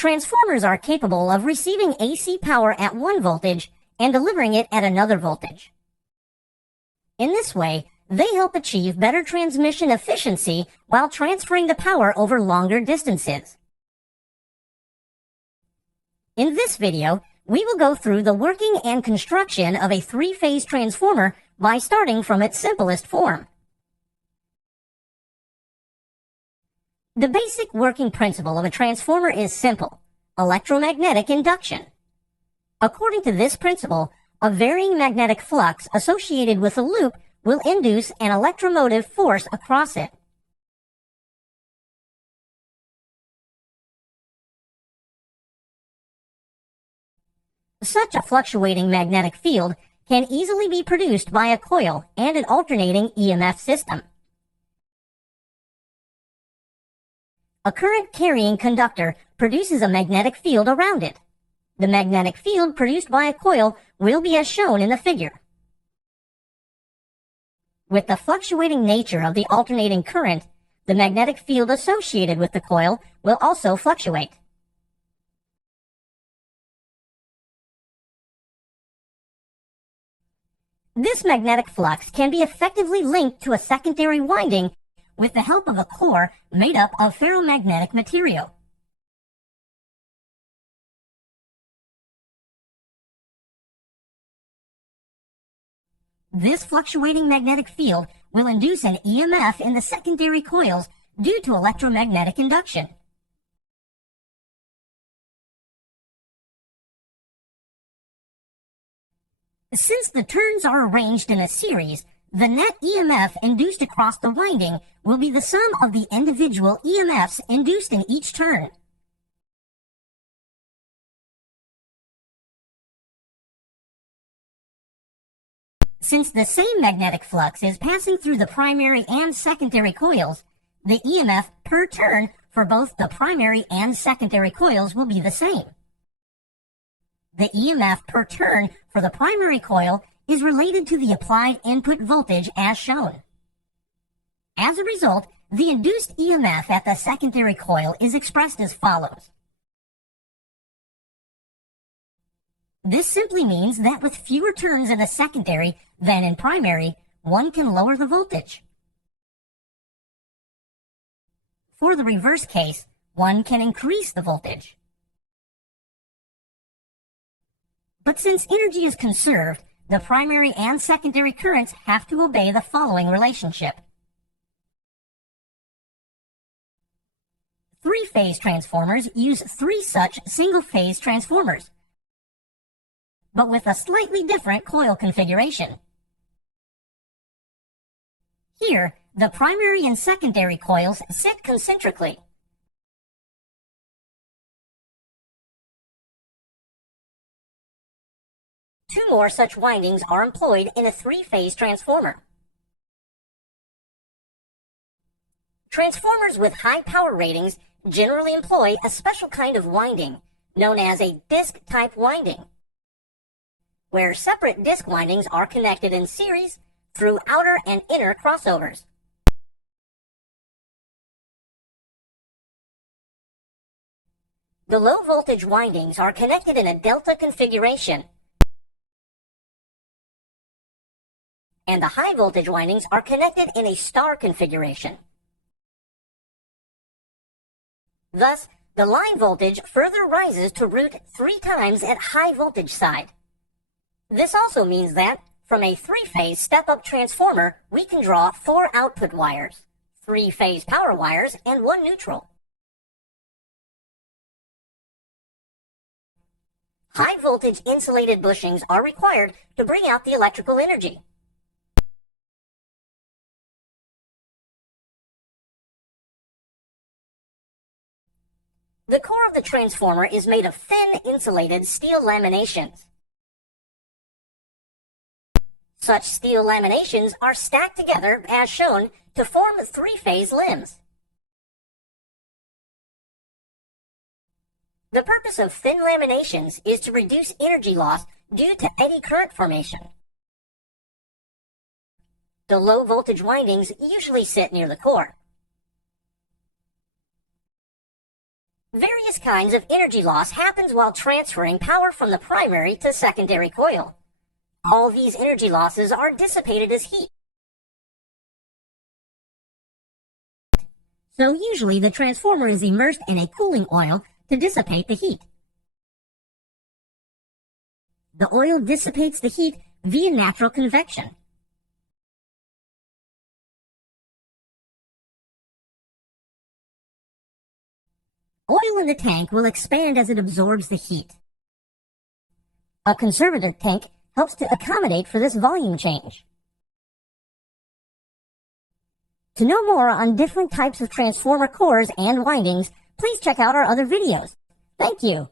Transformers are capable of receiving AC power at one voltage and delivering it at another voltage. In this way, they help achieve better transmission efficiency while transferring the power over longer distances. In this video, we will go through the working and construction of a three-phase transformer by starting from its simplest form. The basic working principle of a transformer is simple: electromagnetic induction. According to this principle, a varying magnetic flux associated with a loop will induce an electromotive force across it. Such a fluctuating magnetic field can easily be produced by a coil and an alternating EMF system. A current-carrying conductor produces a magnetic field around it. The magnetic field produced by a coil will be as shown in the figure. With the fluctuating nature of the alternating current, the magnetic field associated with the coil will also fluctuate. This magnetic flux can be effectively linked to a secondary winding with the help of a core made up of ferromagnetic material. This fluctuating magnetic field will induce an EMF in the secondary coils due to electromagnetic induction. Since the turns are arranged in a series, the net EMF induced across the winding will be the sum of the individual EMFs induced in each turn. Since the same magnetic flux is passing through the primary and secondary coils, the EMF per turn for both the primary and secondary coils will be the same. The EMF per turn for the primary coil is related to the applied input voltage as shown. As a result, the induced EMF at the secondary coil is expressed as follows. This simply means that with fewer turns in the secondary than in primary, one can lower the voltage. For the reverse case, one can increase the voltage. But since energy is conserved, the primary and secondary currents have to obey the following relationship. Three-phase transformers use three such single-phase transformers, but with a slightly different coil configuration. Here, the primary and secondary coils sit concentrically. Two more such windings are employed in a three-phase transformer. Transformers with high power ratings generally employ a special kind of winding, known as a disc-type winding, where separate disc windings are connected in series through outer and inner crossovers. The low-voltage windings are connected in a delta configuration, and the high-voltage windings are connected in a star configuration. Thus, the line voltage further rises to root 3 times at high voltage side. This also means that, from a three-phase step-up transformer, we can draw 4 output wires, 3 phase power wires, and 1 neutral. High-voltage insulated bushings are required to bring out the electrical energy. The core of the transformer is made of thin insulated steel laminations. Such steel laminations are stacked together, as shown, to form 3-phase limbs. The purpose of thin laminations is to reduce energy loss due to eddy current formation. The low-voltage windings usually sit near the core. Various kinds of energy loss happens while transferring power from the primary to secondary coil. All these energy losses are dissipated as heat. So usually the transformer is immersed in a cooling oil to dissipate the heat. The oil dissipates the heat via natural convection. Oil in the tank will expand as it absorbs the heat. A conservative tank helps to accommodate for this volume change. To know more on different types of transformer cores and windings, please check out our other videos. Thank you.